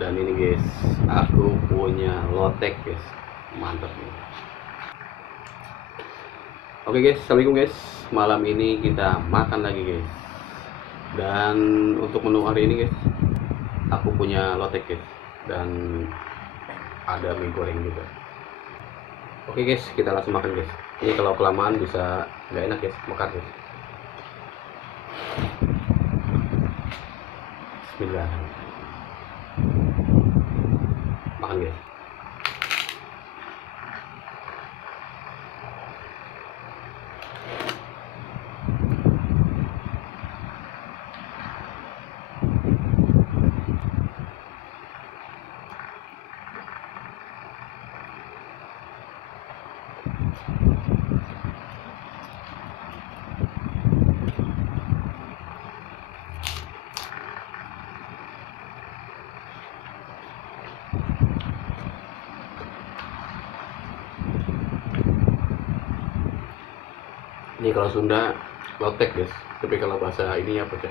Dan ini guys, aku punya lotek guys, mantap nih. Oke guys, assalamualaikum guys. Malam ini kita makan lagi guys. Dan untuk menu hari ini guys, aku punya lotek guys, dan ada mie goreng juga. Oke guys, kita langsung makan guys. Ini kalau kelamaan bisa nggak enak guys, makan guys. Bismillah. Makan guys. Ini kalau Sunda lotek guys, tapi kalau bahasa ini apa ya?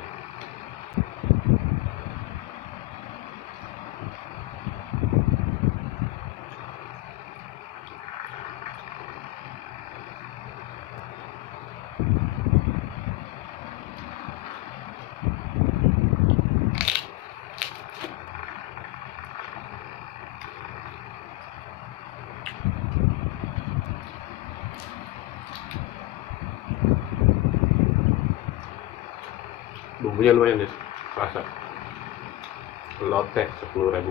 Bumbunya lumayan guys, rasa lotek 10.000.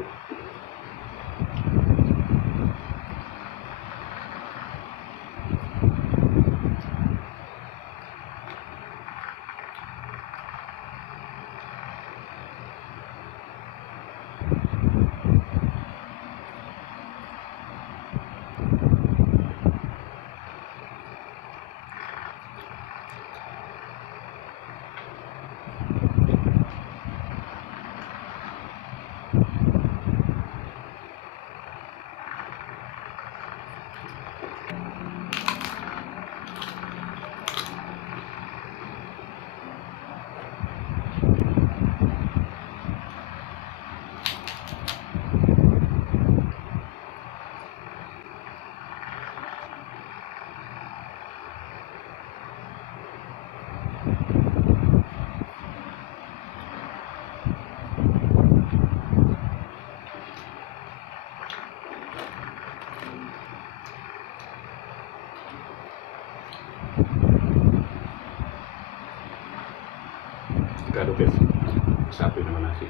Aduk guys, satu sama nasi.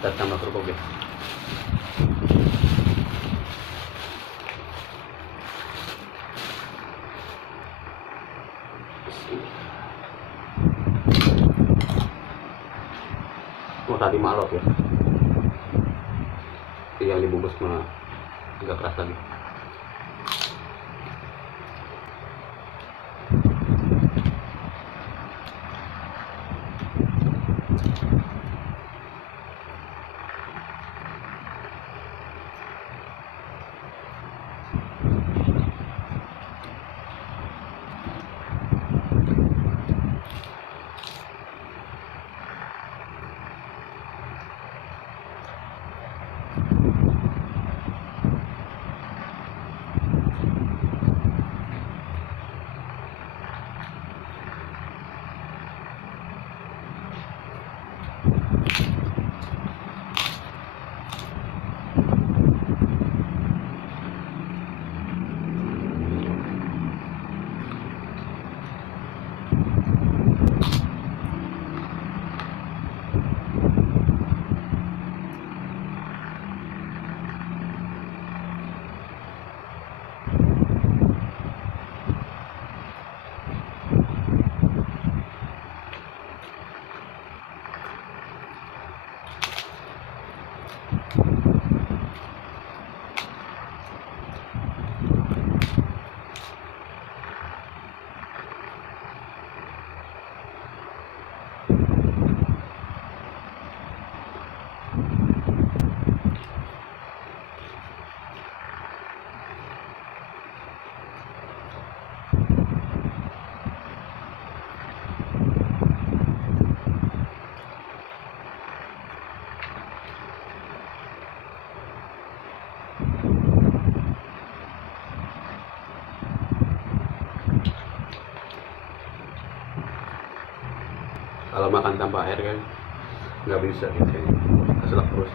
kita tambah kerupuk guys. Oh tadi malot ya, yang dibungkus mah agak keras lagi. Kalau makan tanpa air kan nggak bisa gitu, keselak terus.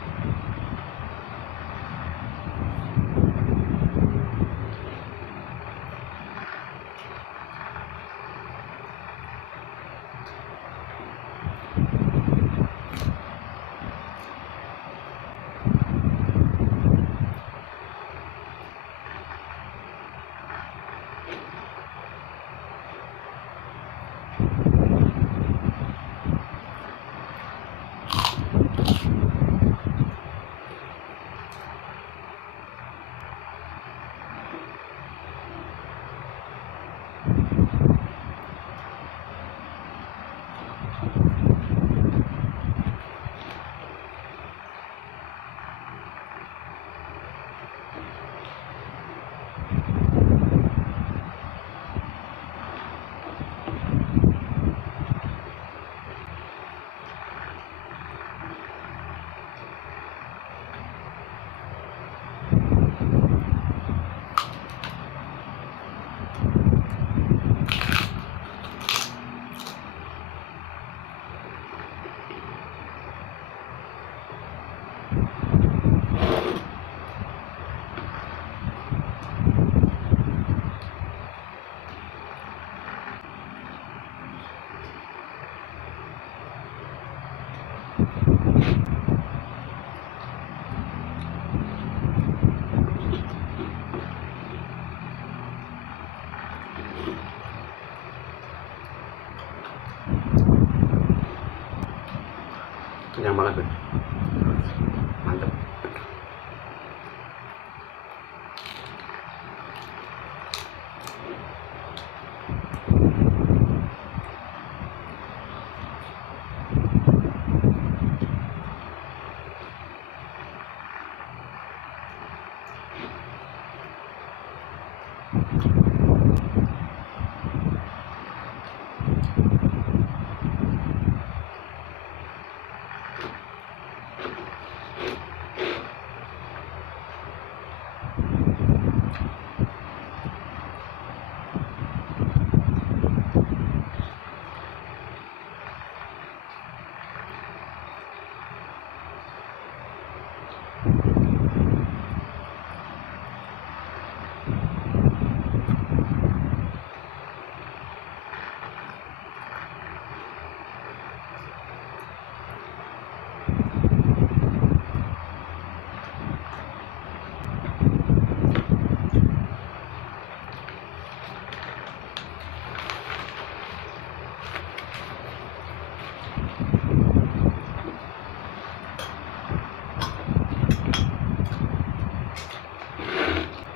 Kenyang banget tuh, mantep.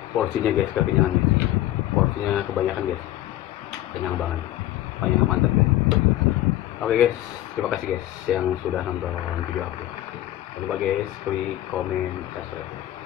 porsinya guys, kekenyangan guys. Porsinya kebanyakan guys, kenyang banget, banyak mantap guys. Oke guys, terima kasih guys yang sudah nonton video aku. Jangan lupa guys, klik, komen, subscribe.